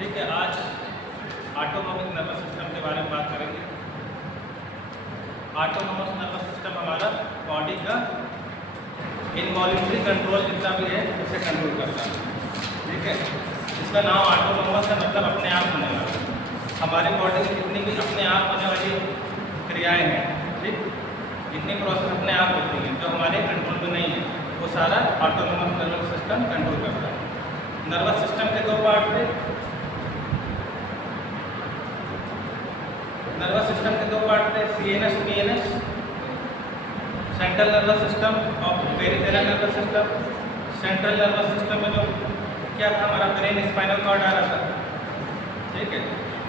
ठीक है, आज ऑटोनोमिक नर्वस सिस्टम के बारे में बात करेंगे। ऑटोनोमस नर्वस सिस्टम हमारा बॉडी का इनवॉल्यूंटरी कंट्रोल जितना भी है उसे कंट्रोल करता है। ठीक है, इसका नाम ऑटोनोमस है, मतलब अपने आप होने वाला। हमारी बॉडी में जितनी भी अपने आप होने वाली क्रियाएं हैं, ठीक, जितनी प्रोसेस अपने आप होती हैं जो हमारे कंट्रोल में नहीं है, वो सारा ऑटोनोमस नर्वस सिस्टम कंट्रोल करता है। नर्वस सिस्टम के दो पार्ट थे। नर्वस सिस्टम के दो पार्ट थे, CNS PNS, central nervous system और peripheral nervous system. Central nervous system में जो क्या था, हमारा ब्रेन स्पाइनल कॉर्ड आ रहा था। ठीक है,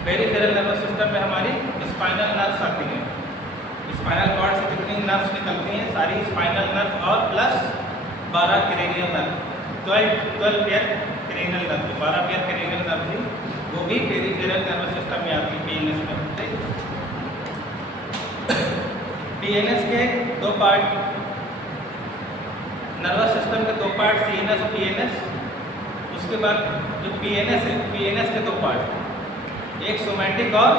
पेरिफेरल नर्वस सिस्टम में हमारी स्पाइनल नर्व्स आती हैं। स्पाइनल कॉर्ड से जितनी नर्व्स निकलती हैं सारी स्पाइनल नर्व और plus 12 cranial nerve, 12 pair cranial nerve, 12 pair cranial nerve थी, वो भी पेरिफेरल नर्वस सिस्टम में आती है, पीएनएस में। पीएनएस के दो पार्ट, नर्वस सिस्टम के दो पार्ट सीएनएस और पीएनएस। उसके बाद जो पीएनएस है, पीएनएस के दो पार्ट, एक सोमैटिक और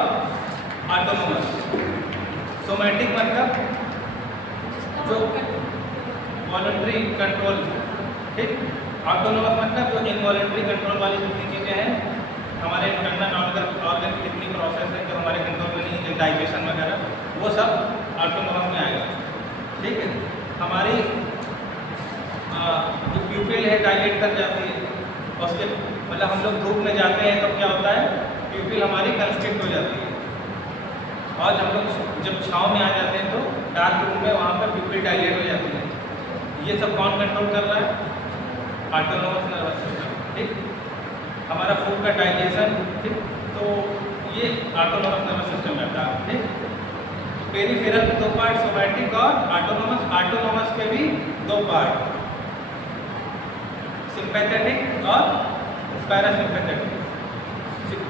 ऑटोनोमस। सोमैटिक मतलब जो वॉलंटरी कंट्रोल, ठीक। ऑटोनोमस मतलब जो इनवॉलंटरी कंट्रोल वाली जितनी चीज़ें हैं, हमारे इंटरनल ऑर्गन की जितनी प्रोसेस है जो हमारे कंट्रोल में नहीं है, डाइजेशन वगैरह, वो सब ऑटोनोमस में आएगा। ठीक है, हमारी जो प्यूपिल है डायलेट कर जाती है, उसके मतलब हम लोग धूप में जाते हैं तो क्या होता है, प्यूपिल हमारी कंस्ट्रिक्ट हो जाती है, और हम लोग जब छाँव में आ जाते हैं तो डार्क रूम में वहाँ पर प्यूपिल डायलेट हो जाती है। ये सब कौन कंट्रोल कर रहा है? Autonomous nervous system. ठीक, हमारा फूड का डाइजेशन, ठीक, तो ये ऑटोनोमस नर्वस सिस्टम में आता है। ठीक, पेरिफेरल के दो पार्ट, सोमैटिक और ऑटोनोमस। ऑटोनोमस के भी दो पार्ट, सिंपैथेटिक और पैरासिम्पैथेटिक।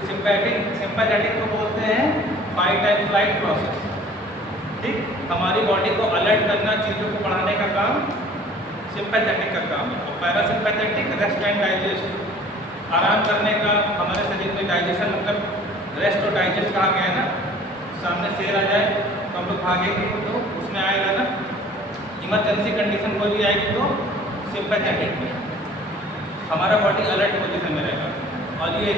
सिंपैथेटिक को बोलते हैं फाइट एंड फ्लाइट प्रोसेस। ठीक, हमारी बॉडी को अलर्ट करना, चीज़ों को बढ़ाने का काम सिंपैथेटिक का काम है। और पैरासिम्पैथेटिक रेस्ट एंड डाइजेस्ट, आराम करने का। हमारे शरीर में डाइजेशन मतलब रेस्ट और डाइजेस्ट कहा गया है ना। सामने शेर आ जाए तो हम लोग भागेंगे तो उसमें आएगा ना, इमरजेंसी कंडीशन कोई भी आएगी तो सिंपैथेटिक में हमारा बॉडी अलर्ट पोजीशन में रहेगा, और ये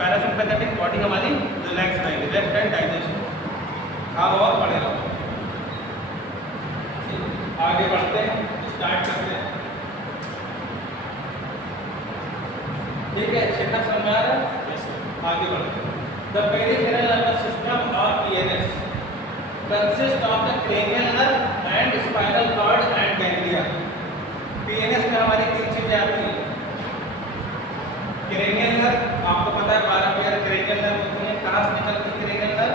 पैरासिम्पैथेटिक बॉडी हमारी रिलैक्स रहेगी, रेस्ट एंड डाइजेशन। खाओ और पड़े रहो। आगे बढ़ते हैं, स्टार्ट करते हैं। ठीक है, सेटअप समझ में आ रहा है? आगे बढ़ते हैं। द पेरिफेरल नर्वस सिस्टम और PNS consist of the cranial nerve and spinal cord and ganglia. PNS में हमारी तीन चीजें आती हैं। क्रेनियल नर्व, आपको पता है 12 पेयर क्रेनियल नर्व होती हैं। कहाँ से निकलती है क्रेनियल नर्व?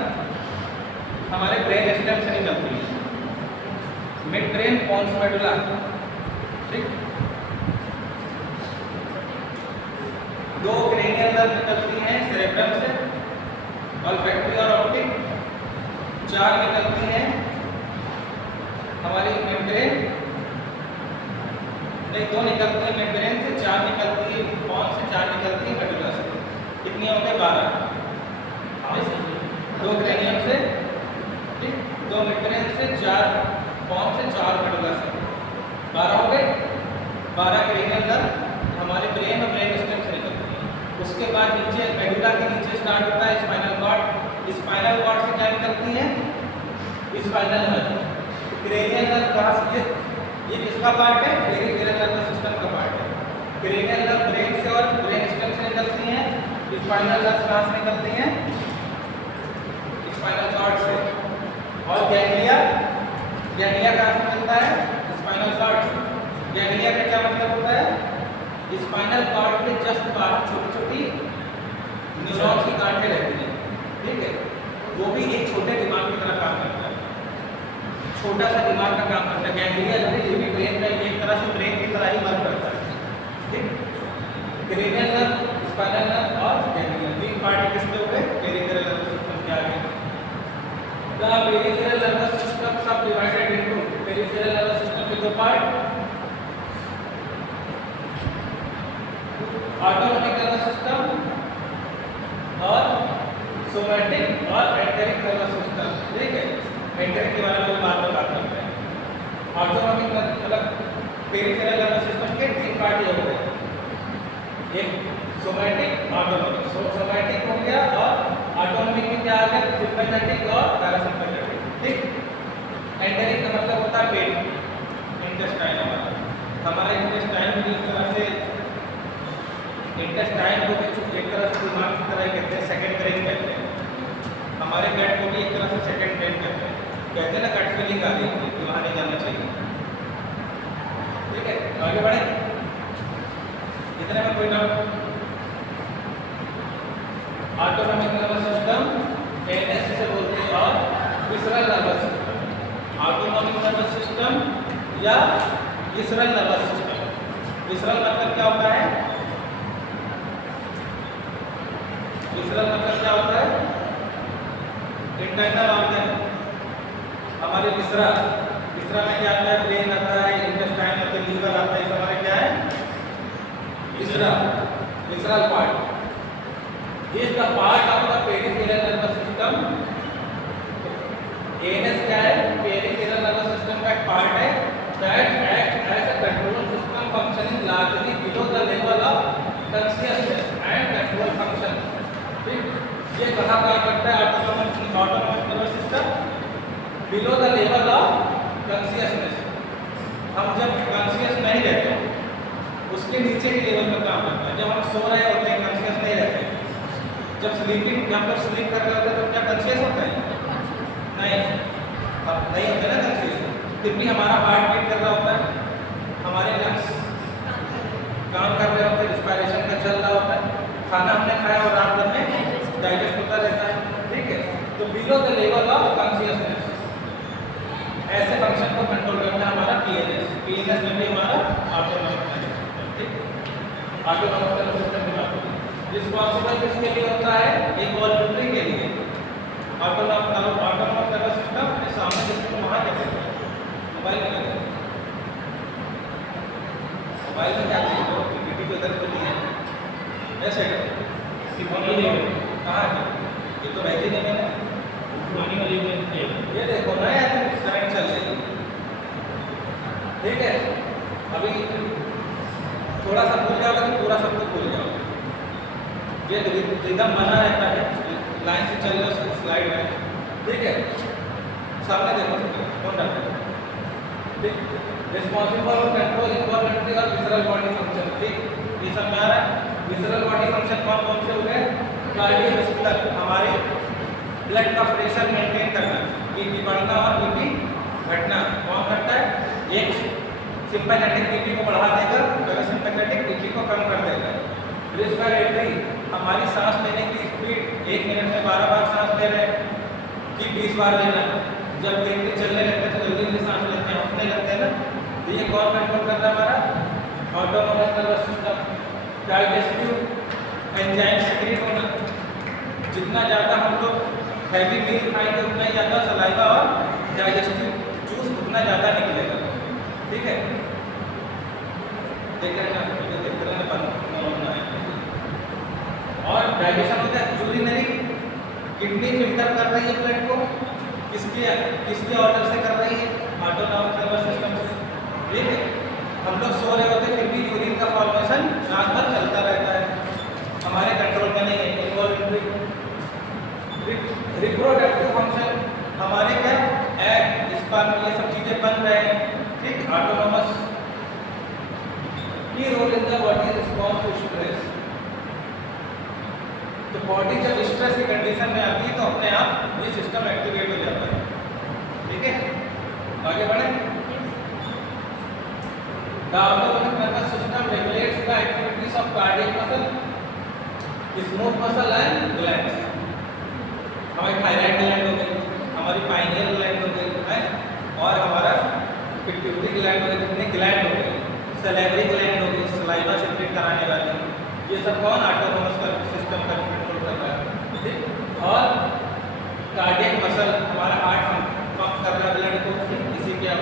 हमारे ब्रेन स्टेम से निकलती है, मिड ब्रेन पोन्स मेडुला। ठीक, दो क्रेनियल नर्व निकलती हैं सेरेब्रम से, ऑल्फैक्टरी और ऑप्टिक। 4 निकलती हैं हमारी मेम्ब्रेन, नहीं 2 निकलती है मेम्ब्रेन से, 4 निकलती है पोन से, 4 निकलती है मेडुला से। कितनी हो गई? 12। 2 क्रेनियम से, ठीक, 2 मेम्ब्रेन से, 4 पोन से, 4 मेडुला से, 12 हो गए। 12 क्रेनियल नर्व हमारे ब्रेन और ब्रेन स्टेम से निकलती है। उसके बाद नीचे मेडुला के नीचे स्टार्ट होता है स्पाइनल कॉर्ड। स्पाइनल कॉर्ड से क्या निकलती है? Spinal nerve. क्रेनियल नर्व कहाँ से? ये किसका पार्ट है? पेरिफेरल नर्वस सिस्टम का पार्ट है। क्रेनियल नर्व ब्रेन से और ब्रेन स्टेम से निकलती हैं। स्पाइनल नर्व कहाँ से निकलती हैं? स्पाइनल कॉर्ड से। और गैंग्लिया, गैंग्लिया कहाँ से निकलता है? स्पाइनल कॉर्ड से। गैंग्लिया का क्या मतलब होता है? स्पाइनल कॉर्ड के जस्ट बाहर छोटी छोटी न्यूरॉन की गांठें रहती हैं। ठीक है, वो भी एक छोटे दिमाग की तरह काम करता है, छोटा सा दिमाग का काम करता है। गैंग्लिया जो है ये भी ब्रेन का एक तरह से ब्रेन की तरह ही वर्क करता है। ठीक, क्रेनियल नर्व, स्पाइनल नर्व और गैंग्लिया, 3 पार्ट किसके हो गए? पेरिफेरल नर्वस सिस्टम के आगे। द पेरिफेरल नर्वस सिस्टम सब divided into, peripheral nervous system के दो part, autonomic nervous system somatic और एंटेरिक नर्वस सिस्टम, ठीक है। एंटेरिक के बारे में बाद में बात करते हैं। ऑटोनॉमिक मतलब पेरिफेरल नर्वस सिस्टम के 3 पार्ट ये होते हैं, एक सोमैटिक, ऑटोनॉमिक। सोमैटिक हो गया और ऑटोनॉमिक में क्या आ गया, सिम्पैथेटिक और पैरासिम्पैथेटिक, ठीक। एंटेरिक का मतलब होता है पेट, इंटेस्टाइन। हमारा इंटेस्टाइन भी इस तरह से, इंटेस्टाइन को भी एक तरह से दिमाग की तरह कहते हैं, सेकंड ब्रेन कहते हैं। हमारे पेट को भी एक तरह से सेकंड ब्रेन कहते हैं। कहते हैं ना गट फीलिंग आ रही है कि वहाँ नहीं जाना चाहिए, ठीक है। आगे बढ़े, इतने में कोई doubt? Autonomic nervous system ANS से बोलते हैं और visceral nervous system. Autonomic nervous system या विसरल नर्वस सिस्टम। विसरल मतलब क्या होता है? विसरल मतलब क्या होता है? इंटरनल ऑर्गन, हमारे विसरा में क्या आता है? ब्रेन आता है, इंटेस्टाइन आता है, लीवर आता है, हमारे क्या है? Visceral part is the part of the peripheral nervous system। ANS क्या है? peripheral nervous system का एक पार्ट है that act as a control system functioning largely below the level of consciousness and control function, ठीक। ये कहाँ काम करता है? Autonomic nervous system below the level of consciousness. हम जब कॉन्शियस नहीं रहते उसके नीचे के लेवल पर काम करता है। जब हम सो रहे होते हैं कॉन्शियस नहीं रहते, जब स्लीपिंग, जब लोग स्लीप कर रहे होते हैं तो क्या कॉन्शियस होता है? नहीं, अब नहीं होता ना कॉन्शियस। फिर भी हमारा हार्ट बीट कर रहा होता है, हमारे लंग्स काम कर रहे होते हैं, रिस्पायरेशन का चल रहा होता है, खाना हमने खाया और रात भर में डाइजेस्ट होता रहता है, ठीक है। तो below the level of consciousness ऐसे फंक्शन को कंट्रोल करना हमारा पीएनएस। पीएनएस में भी हमारा ऑटोनॉमिक नर्वस सिस्टम, ठीक। ऑटोनॉमिक नर्वस सिस्टम की बात होगी। रिस्पॉन्सिबल किसके लिए होता है? एक वॉलंटरी के लिए। ऑटोनॉमिक नर्वस सिस्टम के सामने जिसको वहाँ देखते हैं, मोबाइल में देखते हैं, मोबाइल में क्या देखते हो? पीपीटी को इधर कर लिया ऐसे करो कि मम्मी नहीं है कहाँ है, ये तो रहती नहीं है, पुरानी वाली में ये देखो नया करंट चल रही है, ठीक है। अभी थोड़ा सा भूल जाओगे तो पूरा सब कुछ भूल जाओगे। ये रिदम बना रहता है, लाइन से चल रहा स्लाइड है, ठीक है। सामने देखो कौन डालता है, ठीक। रिस्पॉन्सिबल फॉर कंट्रोल इनवॉल्वमेंट और विसरल बॉडी फंक्शन, ठीक। ये सब में आ रहा है। विसरल बॉडी फंक्शन कौन कौन से हो गए? कार्डियोवैस्कुलर, हमारे ब्लड का प्रेशर मेंटेन करना, बीपी बढ़ना और बीपी घटना कौन करता है? एक सिंपैथेटिक बीपी को बढ़ा देगा, पैरासिम्पैथेटिक बीपी को कम कर देगा। रेस्पिरेटरी, हमारी सांस लेने की स्पीड 1 मिनट में 12 बार सांस ले रहे हैं कि 20 बार लेना। जब तेज चलने लगते हैं तो जल्दी जल्दी सांस लेते हैं, उठने लगते हैं ना, तो ये कौन कंट्रोल करता है? हमारा autonomic nervous system. Digestive enzyme secrete होना, जितना ज़्यादा हम लोग हैवी मील खाएंगे उतना ही ज़्यादा सलाइवा और डाइजेस्टिव जूस उतना ज़्यादा निकलेगा, ठीक है। देख रहे हैं ना, देखते रहना बनना है। और डाइजेशन होता है यूरिनरी, किडनी फिल्टर कर रही है ब्लड को, किसके ऑर्डर से कर रही है? ऑटोनॉमिक नर्वस सिस्टम से, ठीक है। हम लोग सो रहे होते फिर भी यूरिन का फॉर्मेशन रात भर चलता रहता है, हमारे कंट्रोल में नहीं है। इन्वॉल्वमेंट, रिप्रोडक्टिव फंक्शन, हमारे क्या एग, स्पर्म, ये सब चीज़ें बन रहे हैं, ठीक। ऑटोनॉमस की role in the body response to stress. तो बॉडी जब स्ट्रेस की कंडीशन में आती है तो अपने आप ये सिस्टम एक्टिवेट हो जाता है, ठीक है। आगे बढ़े। The autonomic nervous system regulates the activities of cardiac muscle, smooth muscle and glands। हमारी थायराइड ग्लैंड हो गई, हमारी पाइनियल ग्लैंड हो गई है, और हमारा पिट्यूटरी ग्लैंड हो गई, जितने ग्लैंड हो गए, सैलिवरी ग्लैंड हो गई, सलाइवा सेक्रेट कराने वाली, ये सब कौन? ऑटोनॉमस सिस्टम का कंट्रोल कर रहा है, ठीक। और कार्डियक मसल, हमारा हार्ट पंप कर रहा है ब्लड को, इसी के अब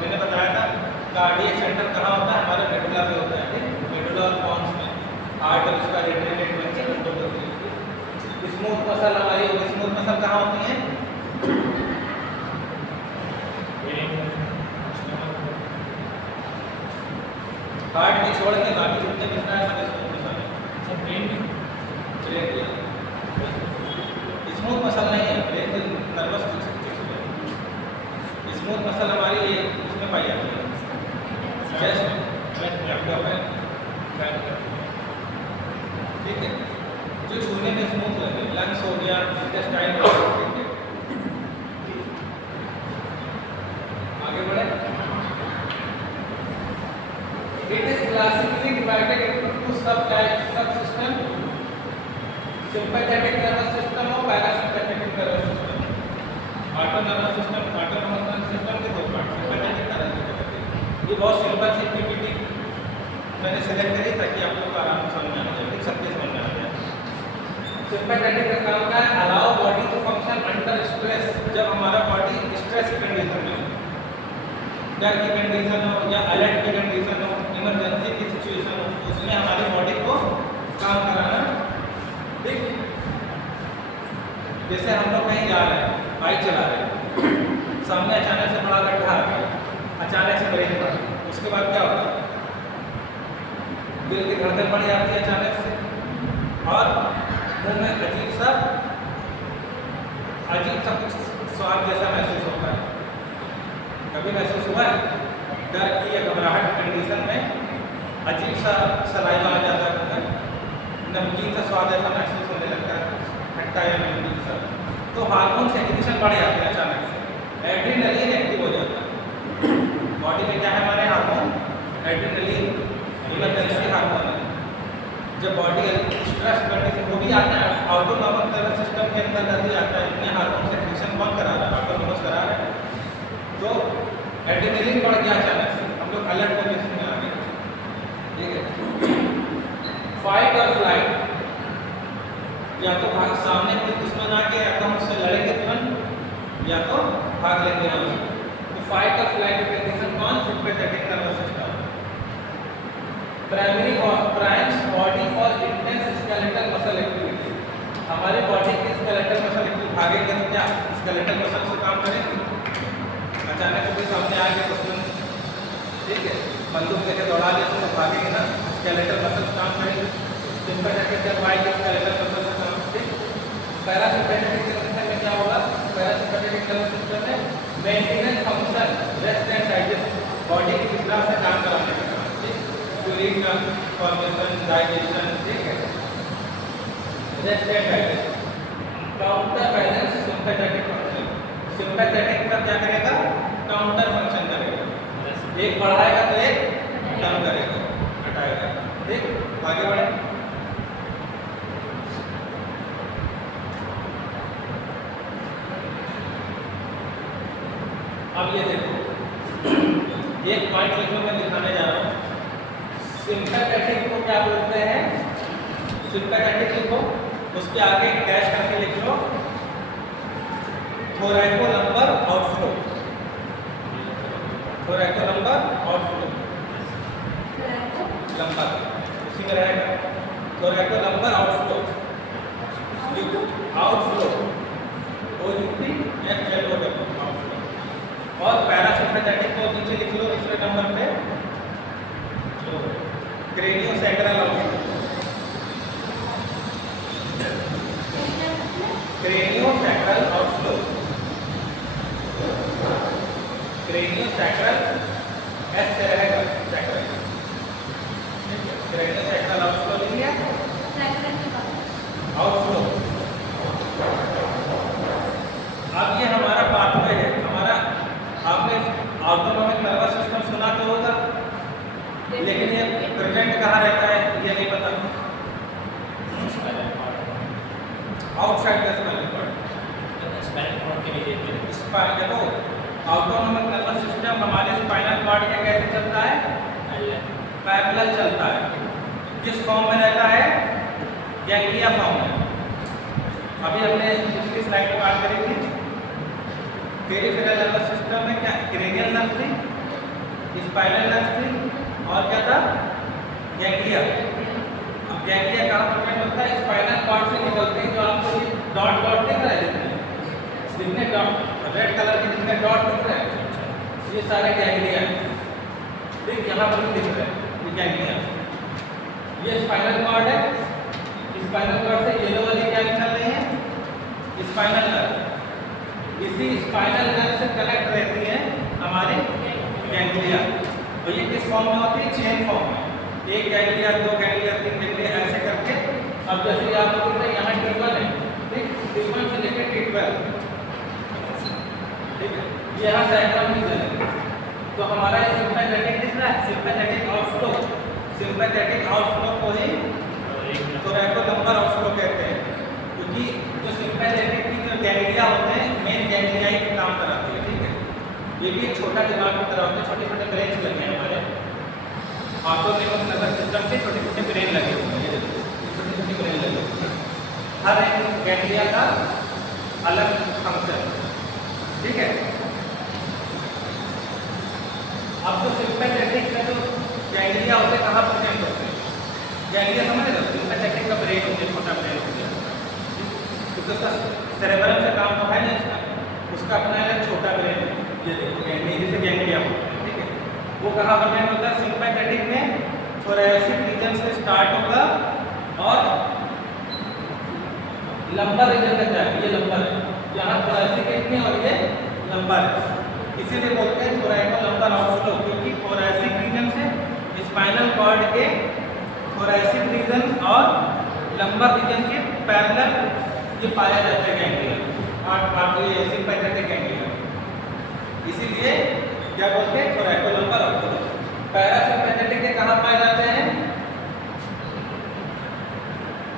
मैंने बताया था कार्डियक सेंटर कहाँ होता है? हमारे मेडुला में होता है, मेडुला और पॉन्स में हार्ट और उसका रेडिएट नेटवर्क से कंट्रोल करती है। स्मूथ मसल हमारी होगी। स्मूथ मसल कहाँ होती है? हार्ट में छोड़ के बाकी जितने भी है सब स्मूथ मसल है। सब ब्रेन में स्मूथ मसल नहीं है, ब्रेन में नर्वस टिश्यू है। स्मूथ मसल हमारी ये उसमें पाई जाती है, चेस्ट में, एब्डोमेन, ठीक है, जो छूने में स्मूथ लगे, लंग्स हो गया, इंटेस्टाइन हो गया, ठीक है। आगे बढ़े। It is classically divided into two subsystems: sympathetic nervous system और parasympathetic nervous system. Autonomic system, autonomic system के दो पार्ट, sympathetic और parasympathetic। ये बहुत सिंपल सी पीपीटी मैंने सेलेक्ट करी ताकि आप लोग को आराम से समझ में आ जाए, सबके समझ में आ जाए। सिंपैथेटिक का काम क्या है? Allow body to function under stress. जब हमारा बॉडी स्ट्रेस की कंडीशन में, डर की कंडीशन हो या अलर्ट की कंडीशन हो, इमरजेंसी की सिचुएशन हो, उसमें हमारी बॉडी को काम कराना, ठीक। जैसे हम लोग कहीं जा रहे हैं, बाइक चला रहे हैं, सामने अचानक से बड़ा गड्ढा आ गया, अचानक से ब्रेक मार, उसके बाद क्या होता है? दिल की धड़कन बढ़ जाती है अचानक से, और मुंह में अजीब सा कुछ स्वाद जैसा महसूस होता है। कभी महसूस हुआ है? डर की या घबराहट कंडीशन में अजीब सा सलाइवा आ जाता है, मुंह में नमकीन सा स्वाद ऐसा महसूस होने लगता है, खट्टा या नमकीन सा। तो हार्मोन सेक्रेशन बढ़ जाते हैं अचानक से, एड्रेनलिन एक्टिव हो जाता है। बॉडी में क्या है हमारे हार्मोन? एड्रेनलिन, इमरजेंसी हार्मोन है। जब बॉडी स्ट्रेस कंडीशन, वो भी आता है ऑटोनॉमिक नर्वस सिस्टम के अंदर ही आता है। इतने हार्मोन सेक्रेशन कौन करा रहा है? ऑटोनॉमस करा रहा है। तो एड्रेनलिन बढ़ गया अचानक से, हम लोग अलर्ट कंडीशन में आ गए, ठीक है। फाइट और फ्लाइट, या तो भाग, सामने कोई दुश्मन आके या तो हमसे लड़ेंगे तुरंत, या तो भाग लेंगे हम। तो फाइट और फ्लाइट कंडीशन कौन? Sympathetic nervous system. Primary body for intense skeletal muscle activity, हमारे बॉडी की स्केलेटल मसल एक्टिविटी, भागेंगे तो क्या स्केलेटल मसल से काम करेंगे? अचानक से कोई सामने आ गया दुश्मन, ठीक है, बंदूक लेके दौड़ा ले तो भागेंगे ना, स्केलेटल मसल काम करेंगे। सिंपैथेटिक जब आएगी स्केलेटल मसल से काम, ठीक। पैरासिम्पैथेटिक कंडीशन में क्या होगा? पैरासिम्पैथेटिक नर्वस सिस्टम में maintenance function, rest and digestion, body की विकास से काम कराने का काम, ठीक। यूरिन फॉर्मेशन, डाइजेशन, ठीक है, rest and digestion. Counter balance sympathetic function, sympathetic का क्या करेगा? काउंटर फंक्शन करेगा, एक बढ़ाएगा तो एक कम करेगा, घटाएगा, ठीक। आगे बढ़े। अब ये देखो, एक पॉइंट लिखो, मैं दिखाने जा रहा हूँ। सिंपैथेटिक को क्या बोलते हैं? सिंपैथेटिक लिखो, उसके आगे डैश करके लिख लो थोरैकोलम्बर आउटफ्लो, थोरैकोलम्बर आउटफ्लो, लंबर उसी में रहेगा, थोरैकोलम्बर आउटफ्लो, आउटफ्लो, OUTFLOW, आउटफ्लो। और पैरासिम्पैथेटिक को नीचे लिख लो दूसरे नंबर पे, क्रेनियोसैक्रल आउटफ्लो, क्रेनियोसैक्रल आउटफ्लो, क्रेनियोसैक्रल एस से रहेगा, सैक्रल, क्रेनियोसैक्रल आउटफ्लो लिख लिया, आउटफ्लो। अब ये हमारा पाथवे है, हमारा, आपने ऑटोनॉमिक नर्वस सिस्टम सुना तो होगा, लेकिन ये प्रेजेंट कहाँ रहता है ये नहीं पता। Outside the spinal cord, spinal cord के नीचे में स्पाइन, देखो ऑटोनॉमिक नर्वस सिस्टम हमारे स्पाइनल कॉर्ड के कैसे चलता है? पैरेलल चलता है। किस फॉर्म में रहता है? गैंग्लिया फॉर्म में। अभी हमने पिछली स्लाइड में बात करी थी, पेरिफेरल नर्वस सिस्टम में क्या क्रेनियल नर्व थी, स्पाइनल नर्व थी, और क्या था? गैंग्लिया। अब गैंग्लिया कहाँ प्रेजेंट होता है? स्पाइनल कॉर्ड से निकलते हैं, जो आपको जितने डॉट रेड कलर के जितने डॉट दिख रहे हैं ये सारे गैंग्लिया हैं। ठीक, यहाँ पर भी दिख रहे हैं ये गैंग्लिया। ये स्पाइनल कॉर्ड है। स्पाइनल कॉर्ड से येलो वाली क्या निकल रही है? Spinal nerve. इसी स्पाइनल नर्व से कनेक्ट रहती है हमारी गैंग्लिया। तो ये किस फॉर्म में होती है? चेन फॉर्म में। एक गैंग्लिया, दो गैंग्लिया, तीन गैंग्लिया, ऐसे करके। अब जैसे आप लोग देख रहे हैं यहाँ T1 है, ठीक, T1 से लेकर T12, ठीक है, ये यहाँ डायग्राम भी है। तो हमारा ये सिंपैथेटिक दिख रहा है, सिंपैथेटिक आउटफ्लो, सिंपैथेटिक आउटफ्लो को ही थोरैकोलम्बर आउटफ्लो कहते हैं, क्योंकि जो सिंपैथेटिक की जो गैंग्लिया होते हैं मेन गैंग्लिया ही काम कराती है। ठीक है, ये भी एक छोटा दिमाग की तरह होते हैं, छोटे छोटे ब्रेन्स लगे हैं हमारे ऑटोनॉमस नर्वस सिस्टम के, छोटे छोटे ब्रेन लगे हुए हैं, छोटे छोटे ब्रेन लगे हुए हैं। हर एक गैंग्लिया का अलग फंक्शन। ठीक है, अब जो सिंपैथेटिक का जो गैंग्लिया होते हैं कहाँ प्रेजेंट होते हैं? गैंग्लिया समझ रहे हो? सिंपैथेटिक का ब्रेन होते हैं, छोटा ब्रेन होता है, क्योंकि उसका सेरेब्रम से काम तो है नहीं, उसका अपना एक छोटा ब्रेन है। ये देखो गैंग्लिया, जैसे गैंग्लिया होता है, ठीक है, वो कहाँ प्रेजेंट होता है? सिंपैथेटिक में थोरैसिक रीजन से स्टार्ट होगा और लंबर रीजन तक जाएगा। ये लंबर है, यहाँ थोरैसिक इतनी और ये लंबर है, इसीलिए बोलते हैं थोरैकोलम्बर आउटफ्लो, क्योंकि थोरैसिक रीजन से स्पाइनल कॉर्ड के थोरैसिक रीजन और लंबर रीजन के पैरेलल ये पाया जाता है गैंग्लिया, और ये सिंपैथेटिक गैंग्लिया। इसीलिए क्या बोलते हैं? थोरैकोलम्बर आउटफ्लो। पैरासिम्पैथेटिक के कहाँ पाए जाते हैं?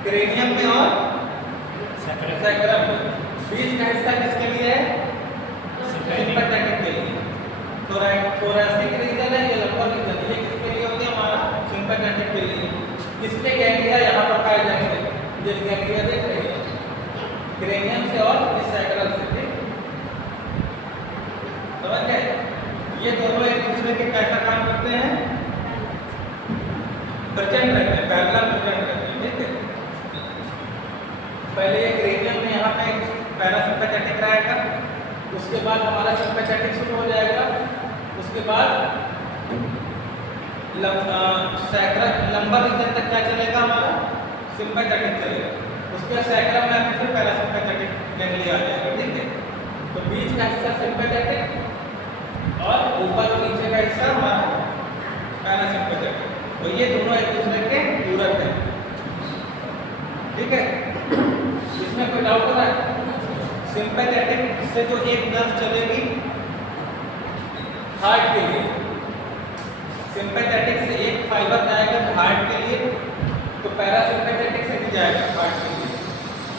क्रेनियम में और सैक्रम में। बीच का हिस्सा किसके लिए है? सिंपैथेटिक के लिए। थोरैसिक रीजन है, ये लंबर रीजन, ये किसके लिए होते हैं? हमारा सिंपैथेटिक के लिए। किसके गैंग्लिया यहाँ पर पाए जाएंगे? ये गैंग्लिया देख रहे हैं, क्रेनियम से और इस सैक्रम से। ठीक, समझ गए? ये दोनों एक दूसरे के कैसा काम करते हैं? प्रेजेंट रहते हैं, पैरेलल प्रेजेंट रहते हैं। ठीक है, पहले ये क्रेनियम में यहाँ पे पैरासिम्पैथेटिक रहेगा, उसके बाद हमारा सिंपैथेटिक शुरू हो जाएगा, उसके बाद लंबर रीजन तक क्या चलेगा? हमारा सिंपैथेटिक चलेगा, उसके सैक्रम में फिर पैरासिम्पैथेटिक गैंग्लिया आ जाएगा। ठीक है, तो बीच का हिस्सा सिंपैथेटिक और ऊपर और नीचे का हिस्सा हमारा पैरासिम्पैथेटिक। तो ये दोनों एक दूसरे के पूरक हैं। ठीक है, इसमें कोई डाउट हो रहा है? सिंपैथेटिक से जो एक नर्व चलेगी हार्ट के लिए, सिंपैथेटिक से एक फाइबर जाएगा हार्ट के लिए, तो पैरासिम्पैथेटिक से भी जाएगा हार्ट के लिए,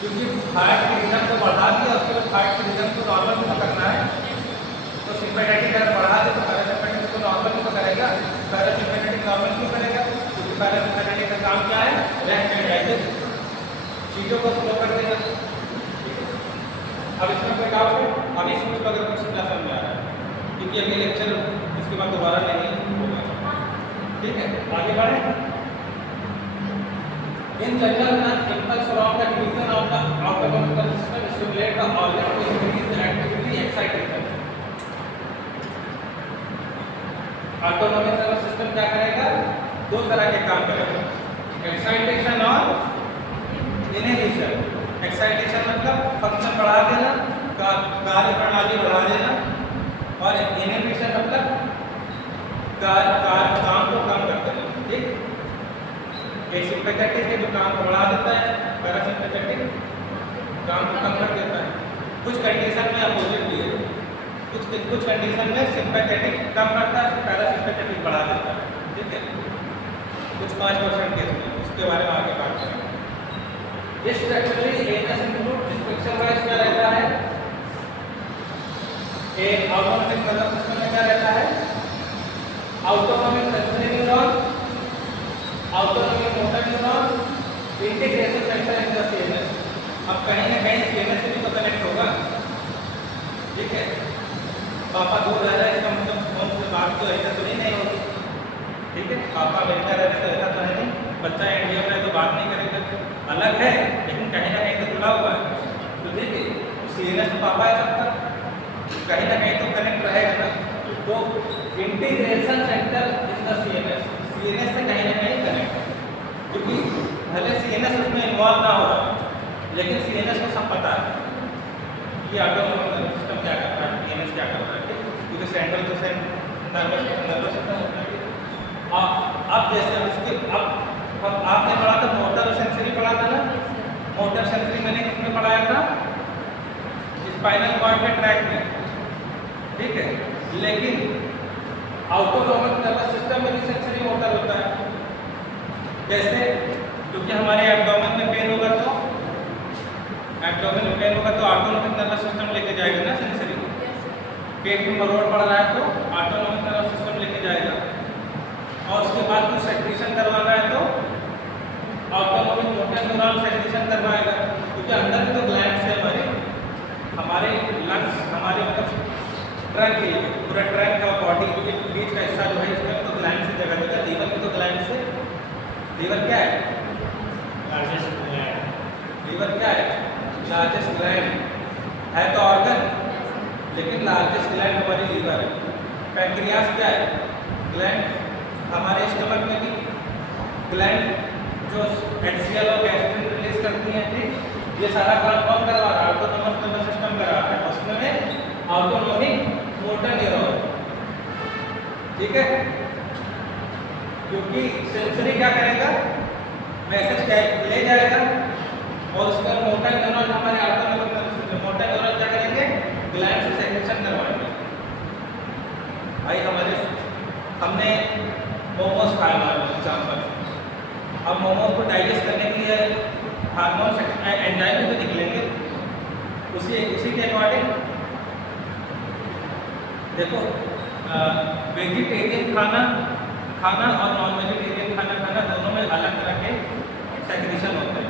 क्योंकि हार्ट की रिदम को बढ़ा दिया, उसके बाद हार्ट की रिदम को नॉर्मल में करना है, तो सिंपैथेटिक अगर बढ़ा दे तो पैरासिम्पैथेटिक उसको नॉर्मल क्यों करेगा? पैरासिम्पैथेटिक नॉर्मल क्यों करेगा? क्योंकि पैरासिम्पैथेटिक का काम क्या है? रेस्ट एंड डाइजेस्ट, चीज़ों को स्लो कर देगा। अब इसमें कोई डाउट है? अभी समझ लो अगर कुछ समझ में आ रहा है, क्योंकि अभी लेक्चर इसके बाद दोबारा नहीं होगा। ठीक है, आगे बढ़े। In general, an impulse from the division of the autonomic system stimulate the organ to increase the activity excitation. Autonomic nervous system क्या करेगा? दो तरह के काम करेगा, एक्साइटेशन और इनहिबिशन। एक्साइटेशन मतलब फंक्शन बढ़ा देना, कार्य प्रणाली बढ़ा देना, और इनहिबिशन मतलब काम को कम कर देना। ठीक, एक सिंपैथेटिक है जो काम को बढ़ा देता है, पैरासिम्पैथेटिक काम को कम कर देता है। कुछ कंडीशन में अपोजिट भी है, कुछ कंडीशन में सिंपैथेटिक कम करता है, पैरासिम्पैथेटिक बढ़ा देता है। ठीक है, कुछ 5% केस में, उसके बारे में आगे बात करेंगे। Structurally ANS include structure wise क्या रहता है? एक ऑटोनॉमिक नर्वस सिस्टम में क्या रहता है? Autonomic sensory neuron, autonomic motor neuron, integration factor in the CNS. अब कहीं ना कहीं सीएनएस से भी तो कनेक्ट होगा। ठीक है, पापा दूर रह रहा है, इसका मतलब फोन से बात तो ऐसा तो नहीं होगी। ठीक है, पापा अमेरिका रहते तो ऐसा तो है नहीं, बच्चा इंडिया में तो बात नहीं करेगा, अलग है लेकिन कहीं ना कहीं तो जुड़ा हुआ है। तो देखिए, सीएनएस नहीं तो पापा है सबका, कहीं ना कहीं तो कनेक्ट रहेगा ना। तो integration centre is the CNS, CNS से कहीं ना कहीं कनेक्ट है, क्योंकि भले सीएनएस उसमें इन्वॉल्व ना हो लेकिन सीएनएस को सब पता है कि ऑटोनॉमिक नर्वस सिस्टम क्या कर रहा है, सीएनएस क्या कर रहा है, क्योंकि सेंट्रल तो नर्वस सिस्टम होता है। अब जैसे उसके अब आपने पढ़ा था मोटर और सेंसरी पढ़ा था ना, मोटर सेंसरी मैंने किसमें पढ़ाया था, स्पाइनल कॉर्ड के ट्रैक में, ठीक है। लेकिन ऑटोनॉमिक नर्वस सिस्टम में भी सेंसरी मोटर होता है। कैसे? क्योंकि हमारे एब्डोमेन में पेन होगा तो ऑटोनॉमिक नर्वस सिस्टम लेके जाएगा ना सेंसरी। पेट में मरोड़ पड़ रहा है तो ऑटोनॉमिक नर्वस सिस्टम लेके जाएगा, और उसके बाद कुछ सेक्रेशन करवाना है तो ऑटोनॉमिक मोटर न्यूरॉन सेक्रेशन करवाएगा, क्योंकि अंदर में तो ग्लैंड्स है हमारे लंग्स, हमारे मतलब ट्रंक है, पूरा ट्रंक का बॉडी के बीच का हिस्सा जो है इसमें तो ग्लैंड से जगह जगह, लीवर में तो ग्लैंड से, लीवर क्या है, लार्जेस्ट ग्लैंड, लीवर क्या है, लार्जेस्ट ग्लैंड है तो ऑर्गन, लेकिन लार्जेस्ट ग्लैंड हमारी लीवर है। पैंक्रियास क्या है, ग्लैंड, हमारे स्टमक में भी ग्लैंड जो HCl और गैस्ट्रिन रिलीज करती हैं, ठीक। ये सारा काम कौन करवा रहा है, ऑटोनॉमिक नर्वस सिस्टम करा रहा है, उसमें ऑटोनॉमिक मोटर न्यूरॉन, ठीक है। क्योंकि सेंसरी क्या करेगा, मैसेज ले जाएगा, और उसका मोटर न्यूरॉन हमारे autonomic nervous system, motor neuron क्या करेंगे, ग्लैंड से सेक्रेशन करवाएंगे। भाई हमने मोमोज खाया एग्जाम्पल, अब मोमोज को डाइजेस्ट करने के लिए हार्मोन एंजाइम भी तो निकलेंगे, उसी के अकॉर्डिंग देखो वेजिटेरियन खाना और नॉन वेजिटेरियन खाना दोनों में अलग तरह के सेक्रेशन होते हैं,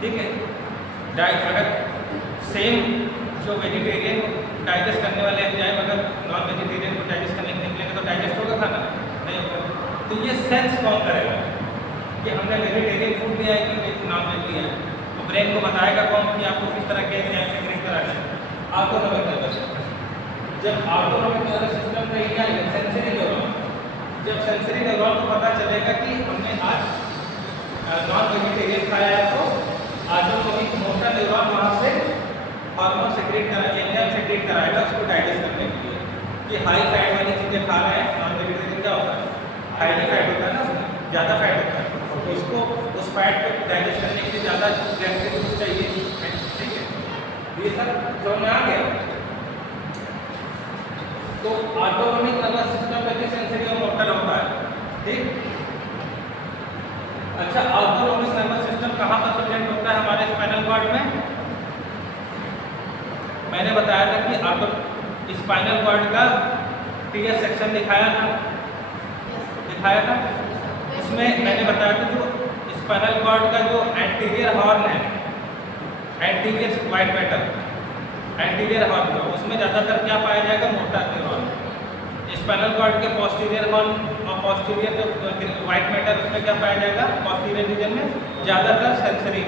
ठीक है। अगर सेम जो वेजिटेरियन को डाइजेस्ट करने वाले एंजाइम अगर नॉन वेजिटेरियन को डाइजेस्ट करने के निकलेंगे तो डाइजेस्ट होगा खाना, नहीं होगा। तो ये सेंस कौन करेगा कि हमने वेजिटेरियन फूड लिया है कि नॉन वेज लिया है, तो ब्रेन को बताएगा कौन कि आपको किस तरह के एंजाइम सेक्रेट कराना है, ऑटोनॉमिक नर्वस सिस्टम। जब ऑटोनॉमिक नर्वस सिस्टम का एरिया है सेंसरी न्यूरॉन, जब सेंसरी न्यूरॉन को पता चलेगा कि हमने आज नॉन वेजिटेरियन खाया है तो ऑटोनॉमिक मोटर न्यूरॉन वहाँ से हार्मोन सेक्रेट करा, एंजाइम सेक्रेट कराएगा उसको डाइजेस्ट करने के लिए, कि हाई फैट वाली चीज़ें खा रहे हैं। नॉन वेजिटेरियन क्या होता है, हाईली फैट होता है ना, उसमें ज़्यादा फैट होता है, तो उसको उस फैट को डाइजेस्ट करने के लिए ज़्यादा गैस्ट्रिक चाहिए, ठीक है। ये सब समझ में आ गया। तो ऑटोनॉमिक नर्वस सिस्टम में भी सेंसरी और मोटर होता है, ठीक। अच्छा, ऑटोनॉमिक नर्वस सिस्टम कहाँ पर प्रेजेंट होता है हमारे स्पाइनल कॉर्ड में? मैंने बताया था कि स्पाइनल कॉर्ड का टीएस सेक्शन दिखाया था, उसमें मैंने बताया था जो स्पाइनल कॉर्ड का जो एंटीरियर हॉर्न है, anterior white matter, anterior horn का, उसमें ज़्यादातर क्या पाया जाएगा, मोटर न्यूरॉन। स्पाइनल कॉर्ड के पोस्टीरियर हॉर्न और पोस्टीरियर जो व्हाइट मैटर, उसमें क्या पाया जाएगा, पोस्टीरियर रीजन में ज़्यादातर सेंसरी,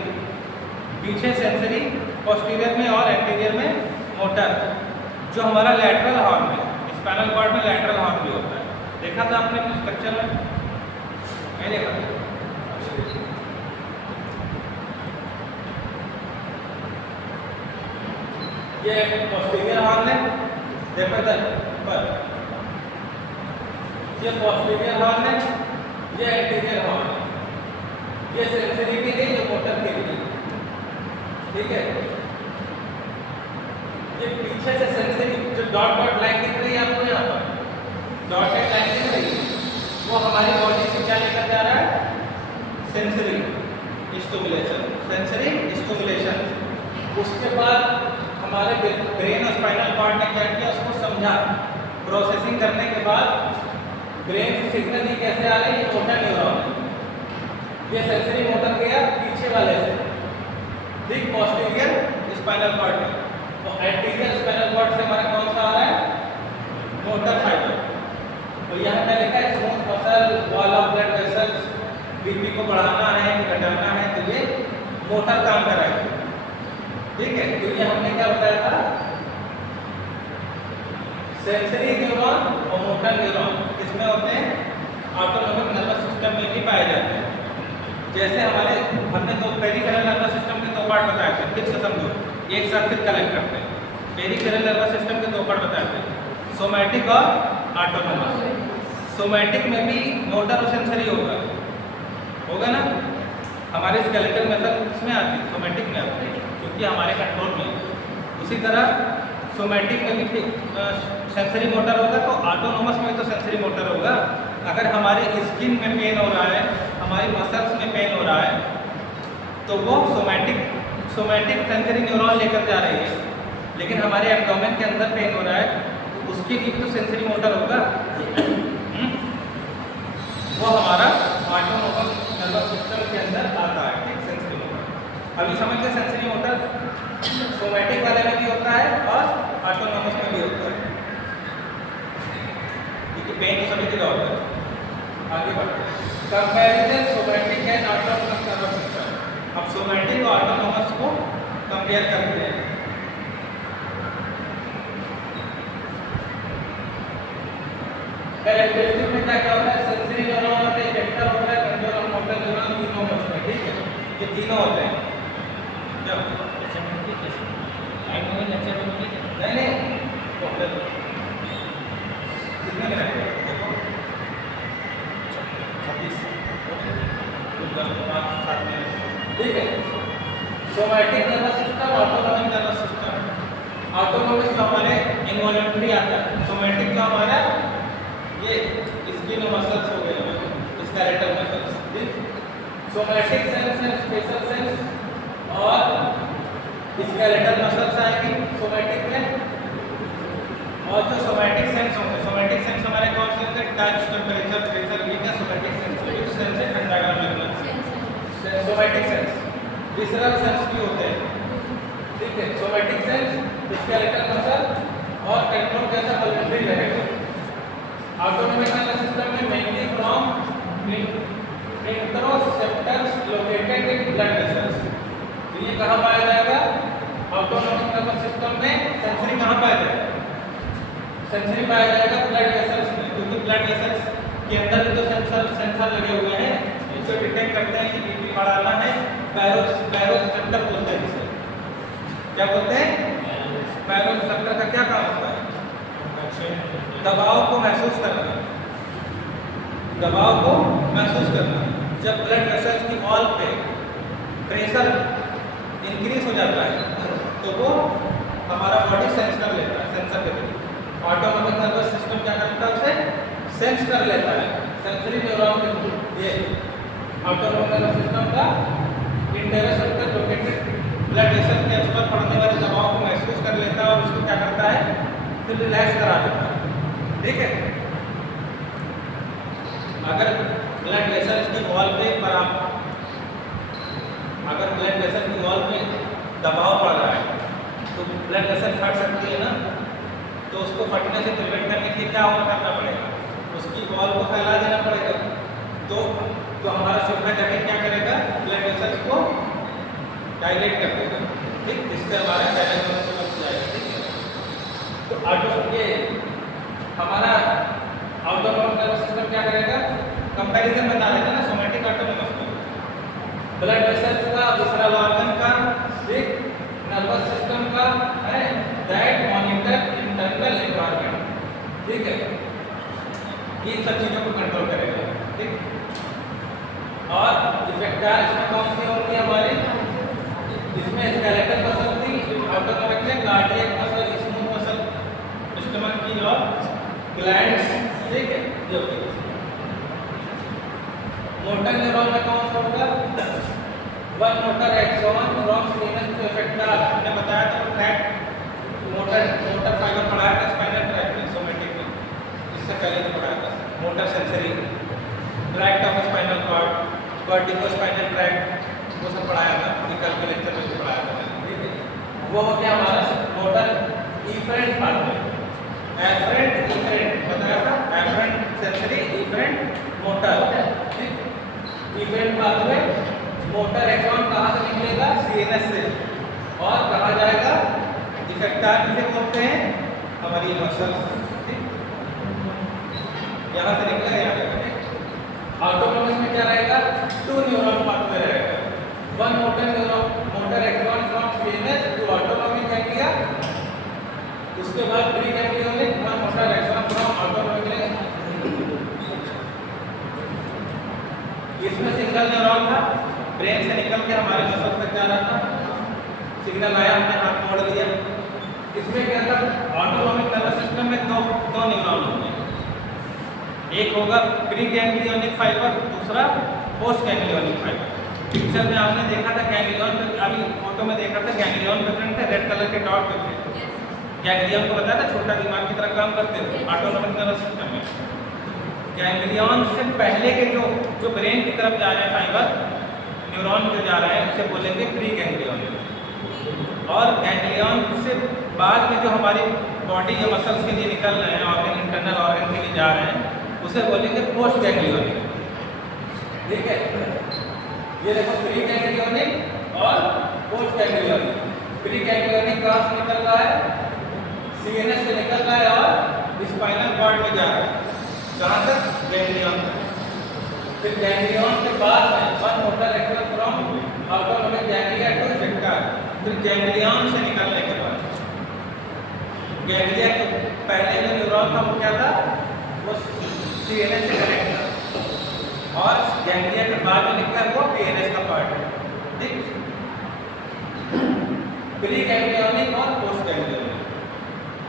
पीछे सेंसरी, पोस्टीरियर में और एंटीरियर में मोटर। जो हमारा लैटरल हॉर्न है, स्पाइनल कॉर्ड में लैटरल हॉर्न भी होता है, देखा था आपने कुछ स्ट्रक्चर में, नहीं देखा था? ये पोस्टीरियर हॉर्न है, देखो इधर पर, ये पोस्टीरियर हॉर्न है, ये एंटीरियर हॉर्न है, ये सेंसरी के लिए, ये मोटर के लिए, ठीक है। ये पीछे से सेंसरी जो डॉट डॉट लाइन दिख रही है आपको, यहाँ पर डॉटेड लाइन दिख रही है, वो हमारी बॉडी से क्या लेकर जा रहा है, सेंसरी स्टिमुलेशन, सेंसरी स्टिमुलेशन। उसके बाद हमारे ब्रेन और स्पाइनल कॉर्ड ने क्या किया, उसको समझा, प्रोसेसिंग करने के बाद ब्रेन से सिग्नल ये कैसे आ रही है, ये मोटर न्यूरॉन है, ये सेंसरी मोटर गया पीछे वाले से, ठीक, पोस्टीरियर स्पाइनल कॉर्ड में, तो एंटीरियर स्पाइनल कॉर्ड से हमारा कौन सा आ रहा है, मोटर फाइबर। तो यहाँ पे लिखा है smooth muscle, wall of blood vessels, BP को बढ़ाना है कि घटाना है, तो ये मोटर काम कराएगी, ठीक है, तो ये हमने क्या बताया था, सेंसरी न्यूरॉन और मोटर न्यूरॉन किसमें होते हैं, ऑटोनॉमिक नर्वस सिस्टम में भी पाए जाते हैं। जैसे हमारे हमने दो पेरिफेरल नर्वस सिस्टम के दो पार्ट बताए थे, फिर से समझो एक साथ फिर कलेक्ट करते हैं। पेरिफेरल नर्वस सिस्टम के दो पार्ट बताए थे, सोमैटिक और ऑटोनॉमस। सोमैटिक में भी मोटर और सेंसरी होगा ना, हमारे स्केलेटल मेथड किसमें आती है, सोमैटिक में आती है, क्योंकि हमारे कंट्रोल में है। उसी तरह सोमैटिक में भी सेंसरी मोटर होगा, तो ऑटोनोमस में तो सेंसरी मोटर होगा। अगर हमारे स्किन में पेन हो रहा है, हमारी मसल्स में पेन हो रहा है, तो वो सोमैटिक सेंसरी न्यूरॉन लेकर जा रही है। लेकिन हमारे एब्डोमेन के अंदर पेन हो रहा है, उसके लिए तो सेंसरी मोटर होगा, वो हमारा ऑटोनोमस नर्वस सिस्टम के अंदर आता है, ठीक, सेंसरी मोटर। अभी समझते सेंसरी मोटर सोमैटिक वाले में भी होता है और ऑटोनोमस में भी होता है, क्योंकि पेन तो सभी जगह होता है। आगे बढ़ते हैं, comparison somatic and autonomous nervous system. अब सोमैटिक और ऑटोनोमस को कंपेयर करते हैं। कैरेक्टरिस्टिक में क्या क्या होता है, सेंसरी न्यूरॉन होते हैं, इफेक्टर होता है, कंट्रोल और मोटर न्यूरॉन, तीनों होते हैं, ठीक है, ये तीनों होते हैं। क्या नहीं कितने में रहते हैं, देखो 26 ठीक है। Somatic nervous system, autonomic nervous system. Autonomic जो हमारे इनवॉल्यूंटरी आता है, सोमैटिक जो हमारा ये स्किन और मसल्स हो गए, स्केलेटल मसल्स, ठीक। सोमैटिक सेल्स हैं, स्पेशल सेल्स और स्केलेटल मसल्स आएंगी सोमैटिक में। और जो सोमैटिक सेंस होंगे, सोमैटिक सेंस हमारे कौन से होते हैं, टच, टेम्परेचर, प्रेशर, ये क्या सोमैटिक सेंस है, ये सेंस है ठंडा गरम लगना, सोमैटिक सेंस। विसरल सेंस भी होते हैं, ठीक है। सोमैटिक सेंस स्केलेटल मसल और कंट्रोल कैसा वॉलंटरी रहेगा। ऑटोनॉमिक नर्वस सिस्टम में mainly from interoceptors located in blood vessels. तो ये कहाँ पाया जाएगा, ऑटोनॉमिक नर्वस सिस्टम में। सेंसरी कहाँ पाया जाएगा, सेंसरी पाया जाएगा ब्लड वेसल्स में, क्योंकि ब्लड वेसल्स के अंदर भी तो सेंसर लगे हुए हैं, इसको डिटेक्ट करते हैं कि बीपी बढ़ाना है। बैरोरिसेप्टर बोलते हैं इसे, क्या बोलते हैं, बैरोरिसेप्टर का क्या काम होता है, दबाव को महसूस करना, दबाव को महसूस करना। जब ब्लड वेसल्स की वॉल पे प्रेशर इंक्रीज हो जाता है तो वो हमारा बॉडी सेंस कर लेता है, सेंसर के थ्रू। ऑटोनॉमिक नर्वस सिस्टम क्या करता है, उसे सेंस कर लेता है, सेंसरी न्यूरॉन के थ्रू। ये ऑटोनॉमिक नर्वस सिस्टम का इंटरोसेप्टर लोकेटेड ब्लड वेसल के ऊपर पड़ने वाले दबाव को महसूस कर लेता है और उसको क्या करता है, फिर रिलैक्स करा देता है, ठीक है। अगर ब्लड वेसल्स की वॉल पे पर अगर ब्लड वेसल की वॉल पे दबाव पड़ रहा है तो ब्लड वेसल फट सकती है ना, तो उसको फटने से प्रिवेंट करने के लिए क्या करना पड़ेगा, उसकी वॉल को फैला देना पड़ेगा। तो हमारा सुपना जैकेट क्या करेगा, ब्लड वेसल्स को डायलेट कर देगा, ठीक, जिससे हमारा डायलेट बच जाएगा, ठीक है। तो ऑटो ये हमारा ऑटोनॉमिक नर्वस सिस्टम क्या करेगा, कंपैरिजन बता रहे थे ना सोमैटिक ऑटोनॉमस में, ब्लड वेसल्स का, विसरल ऑर्गन का, ठीक, नर्वस सिस्टम का है, दैट मॉनिटर इंटरनल एनवायरनमेंट, ठीक है, इन सब चीज़ों को कंट्रोल करेगा, ठीक। और इफेक्टर इसमें कौन सी होती है हमारी, इसमें स्केलेटल मसल थी, ऑटोनॉमिक में cardiac muscle, smooth muscle, stomach की और ग्लैंड्स, ठीक है, जो मोटर न्यूरॉन में कौन सा होगा, one motor axon from CNS to effector. हमने बताया था ट्रैक मोटर फाइबर पढ़ाया था स्पाइनल ट्रैक में, सोमैटिक में, इससे पहले तो पढ़ाया था। Motor sensory, tract of spinal cord, vertico spinal tract, वो सब पढ़ाया था, कल के लेक्चर में भी पढ़ाया था, ठीक है। वो हो गया हमारा motor efferent pathway, afferent efferent बताया था, एफरेंट सेंसरी, इफरेंट मोटर, ठीक। इफरेंट पाथवे मोटर एक्सॉन कहाँ से निकलेगा, सीएनएस से, और कहाँ हमारी मसल यहाँ से निकला यहाँ तक। ऑटोनॉमस में क्या रहेगा? 2 न्यूरॉन पाथवे रहेगा। One motor axon from CNS to autonomic ganglia, उसके बाद pre ganglionic one motor axon from autonomic. इसमें सिंगल न्यूरॉन था, ब्रेन से निकल के हमारे मसल तक जा रहा था, सिग्नल आया, हमने हाथ मोड़ दिया। इसमें क्या था? ऑटोनॉमिक नर्वस सिस्टम में दो न्यूरॉन होंगे, एक होगा प्री गैंग्लियोनिक फाइबर, दूसरा पोस्ट गैंग्लियोनिक फाइबर। पिक्चर में आपने देखा था गैंग्लियन पे, अभी फोटो में देखा था गैंग्लियन पे प्रिंट है, रेड कलर के डॉट पे थे। गैंग्लियन को बताया था छोटा दिमाग की तरह काम करते थे ऑटोनॉमिक नर्वस सिस्टम में। गैंग्लियन से पहले के जो ब्रेन की तरफ जा रहे हैं फाइबर न्यूरॉन जो जा रहे हैं उसे बोलेंगे प्री गैंग्लियन, और गैंग्लियन से बाद में जो हमारी बॉडी के मसल्स के लिए निकल रहे हैं, ऑर्गन इंटरनल ऑर्गन के लिए जा रहे हैं, उसे बोलेंगे पोस्ट गैंग्लियोनिक। ठीक है, ये देखो प्री गैंग्लियोनिक और पोस्ट गैंग्लियोनिक। प्री गैंग्लियोनिक कहाँ से निकल रहा है? सीएनएस से निकल रहा है और स्पाइनल कॉर्ड में जा रहा है। कहाँ तक? गैंग्लियन तक। फिर गैंग्लियन के बाद में one motor axon from autonomic ganglia to effector. फिर गैंग्लियन से निकलने के बाद गैंग्लिया के पहले जो न्यूरॉन था वो क्या था? वो सीएनएस से कनेक्ट था, और गैंग्लिया के बाद में निकला वो पीएनएस का पार्ट है। ठीक, प्री गैंग्लियोनिक और पोस्ट गैंग्लियोनिक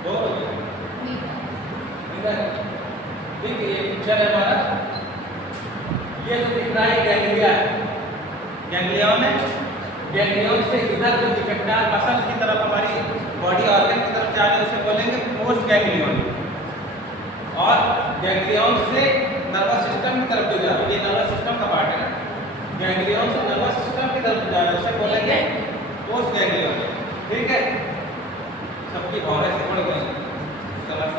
दो हो गए। ठीक है, ये पिक्चर है हमारा, ये तो दिख रहा है गैंग्लिया है, गैंग्लियन है। गैंग्लियन से इधर जो इफेक्टर मसल की तरफ हमारी बॉडी ऑर्गन की तरफ जा रहे हैं उसे बोलेंगे पोस्ट गैंग्लियोनिक, और गैंग्लियन से नर्वस सिस्टम की तरफ जो जा रहा है, ये नर्वस सिस्टम का पार्ट है ना, गैंग्लियन से नर्वस सिस्टम की तरफ जा रहा है उसे बोलेंगे पोस्ट गैंग्लियोनिक। ठीक है, सबकी भावनाएं से बढ़ गई, समझ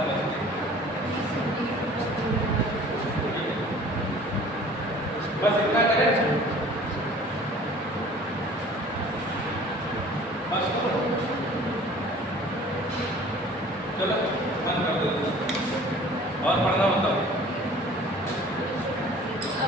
बस इतना करें, बस चलो बंद कर दो और पढ़ना मतलब